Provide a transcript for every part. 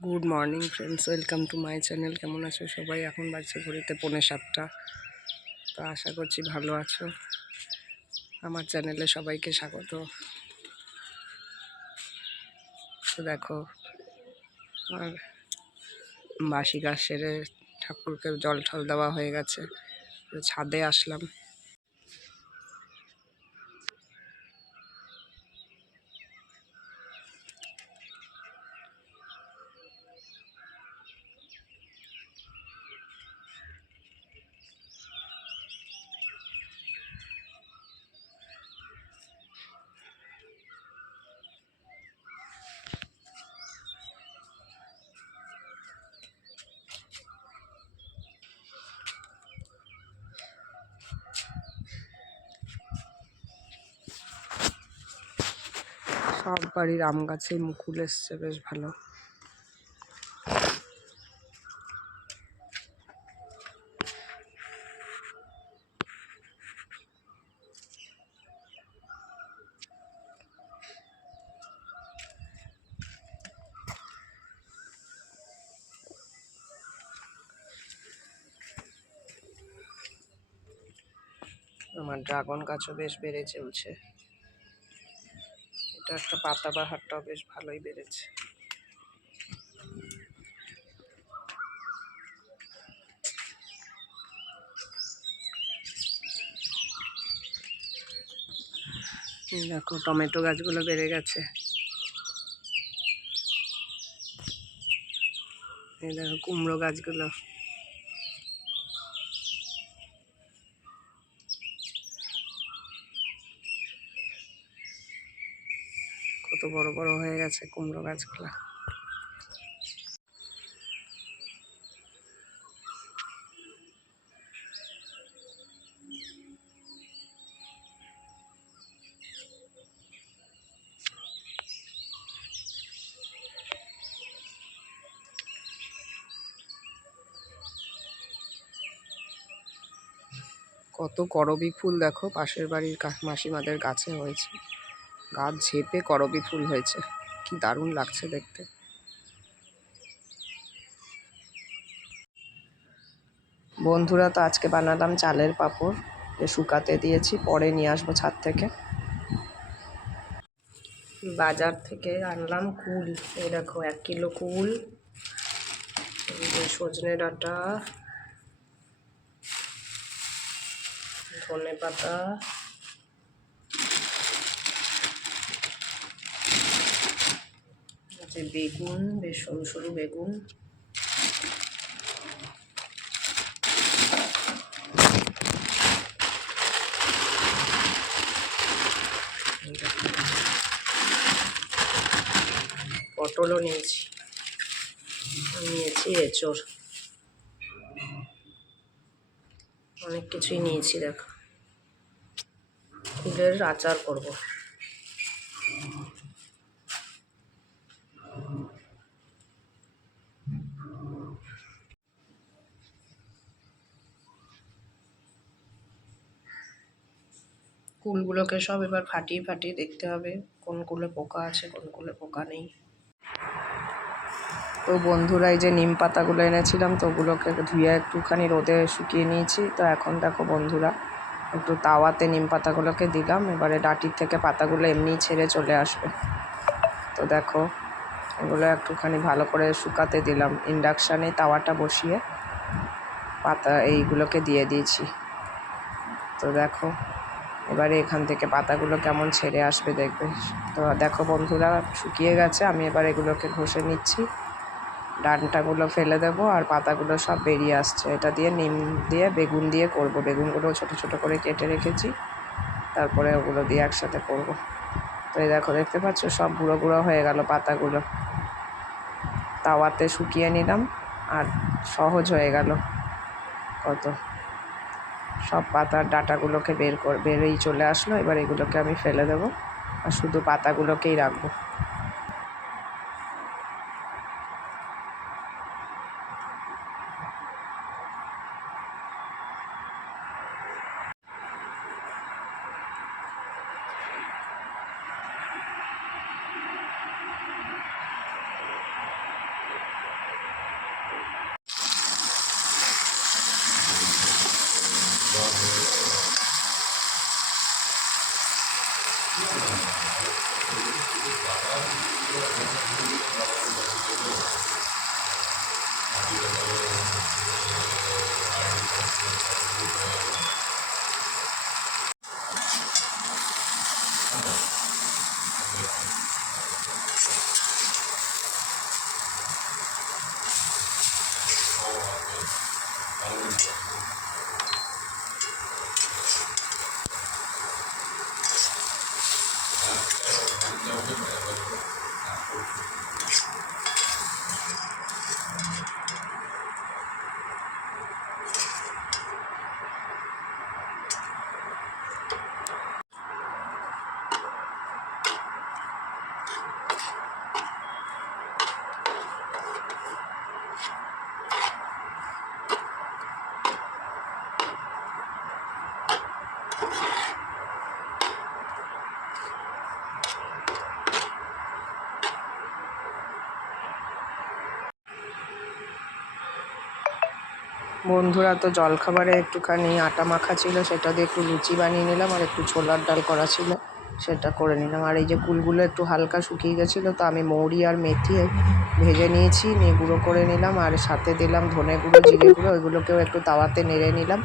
Good morning friends, welcome to my channel. কেমন আছো সবাই? এখন বাজছে ঘড়িতে 6:45। তো আশা করছি ভালো আছো। আমার চ্যানেলে সবাইকে স্বাগত। তো দেখো, আর বাসি কাজ সেরে ঠাকুরকে জল ঠল দেওয়া হয়ে গেছে। তো ছাদে আসলাম। সব বাড়ির আম গাছে মুকুল এসছে, বেশ ভালো। আমার ড্রাগন গাছও বেশ বেড়ে চলছে। এটা একটা পাতাবাহারটাও বেশ ভালোই বেড়েছে। দেখো, টমেটো গাছগুলো বেড়ে গেছে। এই দেখো কুমড়ো গাছগুলো। কত বড় বড় হয়ে গেছে কুমড়ো গাছগুলো। কত করবী ফুল দেখো, পাশের বাড়ির মাসিমাদের গাছে হয়েছে। গাছ ঝেপে করবী ফুল হয়েছে, কি দারুণ লাগছে দেখতে। বন্ধুরা, তো আজকে বানালাম চালের পাঁপড়, শুকাতে দিয়েছি, পরে নিয়ে আসবো ছাদ থেকে। বাজার থেকে আনলাম কুল। এই দেখো 1 কিলো কুল, সজনে ডাঁটা, ধনে পাতা, যে বেগুন, বেশ সরু সরু বেগুন, পটলও নিয়েছি, এঁচোড়, অনেক কিছুই নিয়েছি। দেখো, কুলের আচার করব। কুলগুলোকে সব এবার ফাটিয়ে ফাটিয়ে দেখতে হবে কোন কুলে পোকা আছে, কোন কুলে পোকা নেই। তো বন্ধুরা, এই যে নিম পাতাগুলো এনেছিলাম, তো ওগুলোকে ধুয়ে একটুখানি রোদে শুকিয়ে নিয়েছি। তো এখন দেখো বন্ধুরা, একটু তাওয়াতে নিম পাতাগুলোকে দিলাম। এবারে ডাঁটির থেকে পাতাগুলো এমনিই ছেড়ে চলে আসবে। তো দেখো, এগুলো একটুখানি ভালো করে শুকাতে দিলাম। ইন্ডাকশানে তাওয়াটা বসিয়ে পাতা এইগুলোকে দিয়ে দিয়েছি। তো দেখো, এবারে এখান থেকে পাতাগুলো কেমন ছেড়ে আসবে দেখবে। তো দেখো বন্ধুরা, শুকিয়ে গেছে। আমি এবার এগুলোকে ঘষে নিচ্ছি, ডাঁটাগুলো ফেলে দেবো, আর পাতাগুলো সব বেরিয়ে আসছে। এটা দিয়ে নিম দিয়ে বেগুন দিয়ে করব। বেগুনগুলো ছোট ছোট করে কেটে রেখেছি, তারপরে ওগুলো দিয়ে একসাথে করব। তো এই দেখো, দেখতে পাচ্ছ সব গুঁড়ো গুঁড়ো হয়ে গেল পাতাগুলো। তাওয়াতে শুকিয়ে নিলাম, আর সহজ হয়ে গেল কত। সব পাতার ডাঁটাগুলোকে বেরেই চলে আসলো। এবার এগুলোকে আমি ফেলে দেবো, আর শুধু পাতাগুলোকেই রাখবো। বন্ধুরা, তো জলখাবারে একটুখানি আটা মাখা ছিল, সেটা দিয়ে একটু লুচি বানিয়ে নিলাম, আর একটু ছোলার ডাল করা ছিল, সেটা করে নিলাম। আর এই যে কুলগুলো একটু হালকা শুকিয়ে গেছিলো, তো আমি মৌরি আর মেথি ভেজে নিয়েছি, নিয়ে গুঁড়ো করে নিলাম, আর সাথে দিলাম ধনে গুঁড়ো, জিরে গুঁড়ো, ওইগুলোকেও একটু তাওয়াতে নেড়ে নিলাম।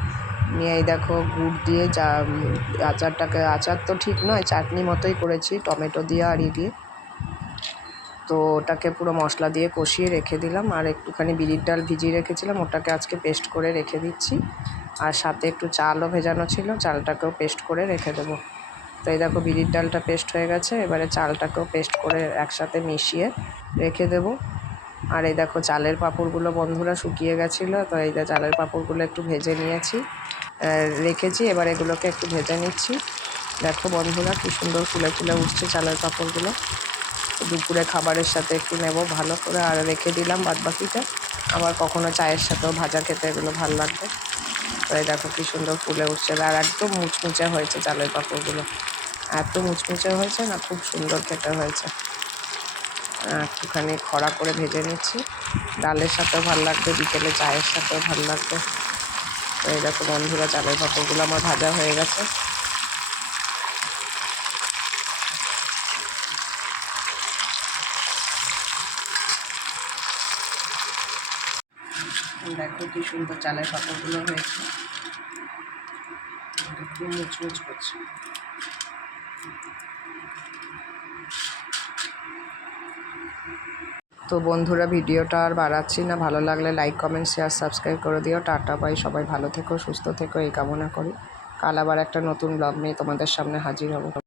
নিয়ে এই দেখো গুড় দিয়ে যা আচার তো ঠিক নয়, চাটনি মতোই করেছি, টমেটো দিয়ে আর দিয়ে। তো ওটাকে পুরো মশলা দিয়ে কষিয়ে রেখে দিলাম। আর একটুখানি বিরির ডাল ভিজিয়ে রেখেছিলাম, ওটাকে আজকে পেস্ট করে রেখে দিচ্ছি। আর সাথে একটু চালও ভেজানো ছিল, চালটাকেও পেস্ট করে রেখে দেবো। তো এই দেখো বিরির ডালটা পেস্ট হয়ে গেছে, এবারে চালটাকেও পেস্ট করে একসাথে মিশিয়ে রেখে দেবো। আর এই দেখো চালের পাঁপড়গুলো বন্ধুরা শুকিয়ে গেছিলো, তো এই যে চালের পাঁপড়গুলো একটু ভেজে নিয়েছি, রেখেছি। এবার এগুলোকে একটু ভেজে নিচ্ছি। দেখো বন্ধুরা কী সুন্দর ফুলে ফুলে উঠছে চালের পাঁপড়গুলো। দুপুরে খাবারের সাথে একটু নেব ভালো করে, আর রেখে দিলাম বাদবাকিটা, আবার কখনো চায়ের সাথেও ভাজা খেতে এগুলো ভালো লাগবে। তো এই দেখো কী সুন্দর ফুলে উঠছে, আর একদম মুচমুচে হয়েছে চালের পাঁপড়গুলো, এত মুচমুচে হয়েছে না, খুব সুন্দর খেতে হয়েছে। একটুখানি খরা করে ভেজে নিচ্ছি, ডালের সাথেও ভালো লাগবে, বিকেলে চায়ের সাথেও ভালো লাগবে। তো এই দেখো বন্ধুরা চালের পাঁপড়গুলো আমার ভাজা হয়ে গেছে। দেখো কি সুন্দর চালের পাঁপড়গুলো হয়েছে, একটু মুচমুচ করছে। তো বন্ধুরা, ভিডিওটা আর বাড়াচ্ছি না, ভালো লাগলে লাইক কমেন্ট শেয়ার সাবস্ক্রাইব করে দিও। টাটা বাই, সবাই ভালো থেকো সুস্থ থেকো এই কামনা করি। কাল আবার একটা নতুন ব্লগ নিয়ে তোমাদের সামনে হাজির হব।